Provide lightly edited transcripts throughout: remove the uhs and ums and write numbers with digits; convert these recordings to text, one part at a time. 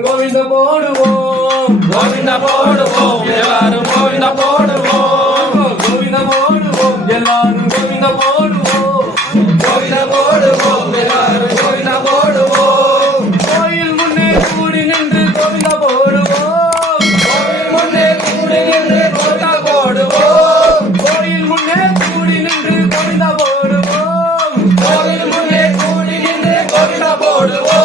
கோவிந்த போடுவோம் கோவிந்த போடுவோம் எல்லாரும் கோவிந்த போடுவோம் கோவிந்த போடுவோம் எல்லாரும் கோவிந்த போடுவோம் கோவிந்த போடுவோம் எல்லாரும் கோவிந்த போடுவோம் கோயில் முன்னே கூடி நின்று கோவிந்த போடுவோம் கோவில் முன்னே கூடி நின்று கோவிந்த போடுவோம் கோயில் முன்னே கூடி நின்று கோவிந்த போடுவோம் கோவில் முன்னே கூடி நின்று கோவிந்த போடுவோம்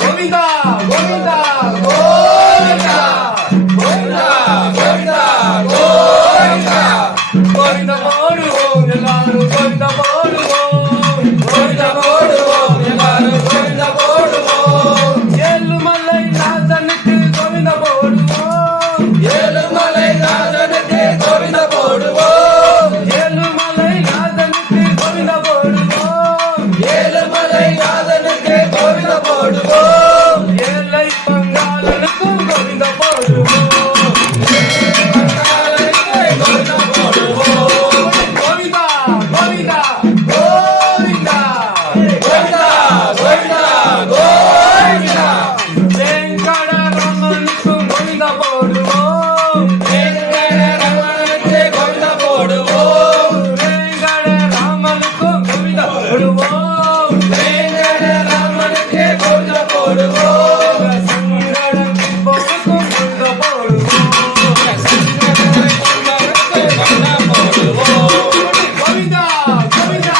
கோவிந்தா கோவிந்தா கோவிந்தா கோவிந்தா கோவிந்தா கோவிந்தா கோவிந்த போடுவோம் எல்லாரும் கோவிந்த போடுவோம் கோவிந்த போடுவோம் எல்லாரும் கோவிந்த போடுவோம் ஏழுமலை நாதனுக்கு கோவிந்த போடுவோம் ஏழுமலை நாதனுக்கு கோவிந்த போடுவோம் ஏழுமலை நாதனுக்கு கோவிந்த போடுவோம் ஏழுமலை நாதனுக்கு கோவிந்த போடுவோம் ஏழை பங்காளனுக்கும் கோவிந்த போடுவோம் கோவிந்த போடுவோம் கோவிந்தா கோவிந்தா கோவிந்தா கோவிந்தா கோவிந்தா கோவிந்தா வெங்கடரமனுக்கும் கோவிந்த போடுவோம் வெங்கடரமணனுக்கு கோவிந்த போடுவோம் வெங்கடராமனுக்கும் கோவிந்த போடுவோம் வெங்கடரமணனுக்கு கோவிந்த போடுவோம் சங்கடம் தீர்ப்பவனுக்கும் கோவிந்த போடுவோம் கோவிந்த போடுவோம் கோவிந்தா கோவிந்தா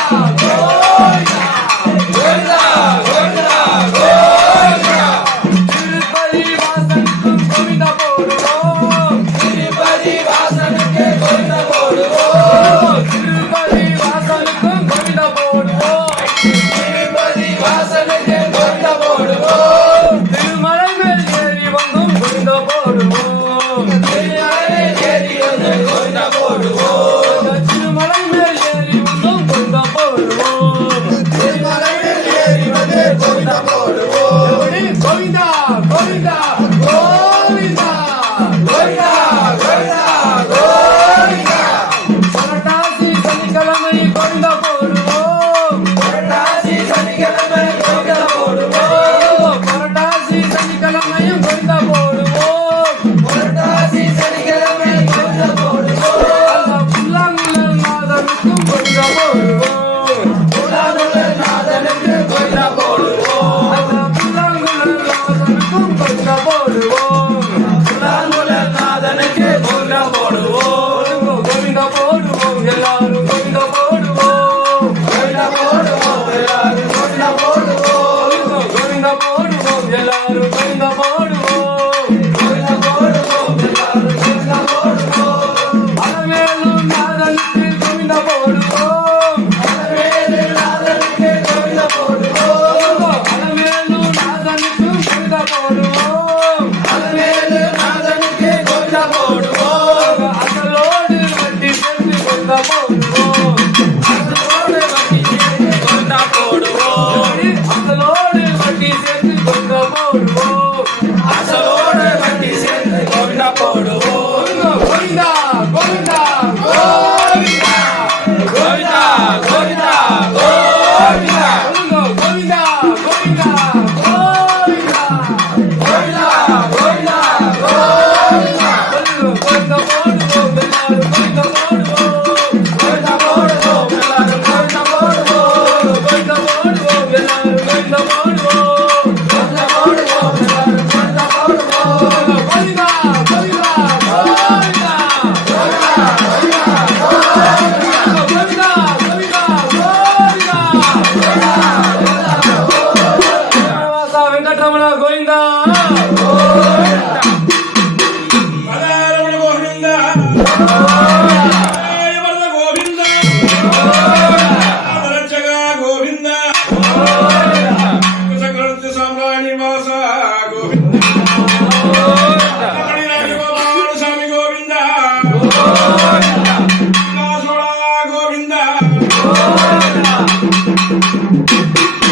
கோவிந்தா கோவிந்தா கோவிந்தா திருப்பதி வாசனுக்கும் கோவிந்த போடுவோம் திருப்பதி வாசனுக்கு கோவிந்த போடுவோம் திருப்பதி வாசனுக்கும் கோவிந்த போடுவோம் திருப்பதி வாசனுக்கு கோவிந்த போடுவோம் திருமலை மேல் ஏறி வந்தும் கோவிந்த போடுவோம் திருமலை ஏறி வந்து கோவிந்த போடுவோம் திருமலை மேல் ஏறி வந்தும் கோவிந்த போடுவோம் திருமலை ஏறி வந்து கோவிந்த போடுவோம் எப்படி? கோவிந்தா கோவிந்தா கோவிந்தா கோவிந்தா கோவிந்தா கோவிந்தா புரட்டாசி சனிக்கிழமை கோவிந்த போடுவோம் புரட்டாசி சனிக்கிழமை கோவிந்த போடுவோம் புரட்டாசி சனிக்கிழமையும் கோவிந்த போடுவோம் புரட்டாசி சனிக்கிழமை கோவிந்த போடுவோம் அந்த புல்லாங்குழல் நாதனுக்கும் கோவிந்த போடுவோம் புலாங்குழல் நாதனுக்கு கோவிந்த போடுவோம் அந்த புல்லாங்குழல் நாதனுக்கும் கோவிந்த போடுவோம் புலாங்குழல் நாதனுக்கு கோவிந்த போடுவோம் கோவிந்த போடுவோம் எல்லாரும் கோவிந்த போடுவோம் கோவிந்த போடுவோம் எல்லாரும் கோவிந்த போடுவோம் கோவிந்த போடுவோம் எல்லாரும் கோவிந்த போடுவோம் கோவிந்த போடுவோம் எல்லாரும் கோவிந்த போடுவோம் அலமேலும் நாதனுக்கு கோவிந்த போடுவோம் அலமேலு நாதனுக்கு கோவிந்த போடுவோம் அலமேலும் நாதனுக்கு கோவிந்த போடுவோம்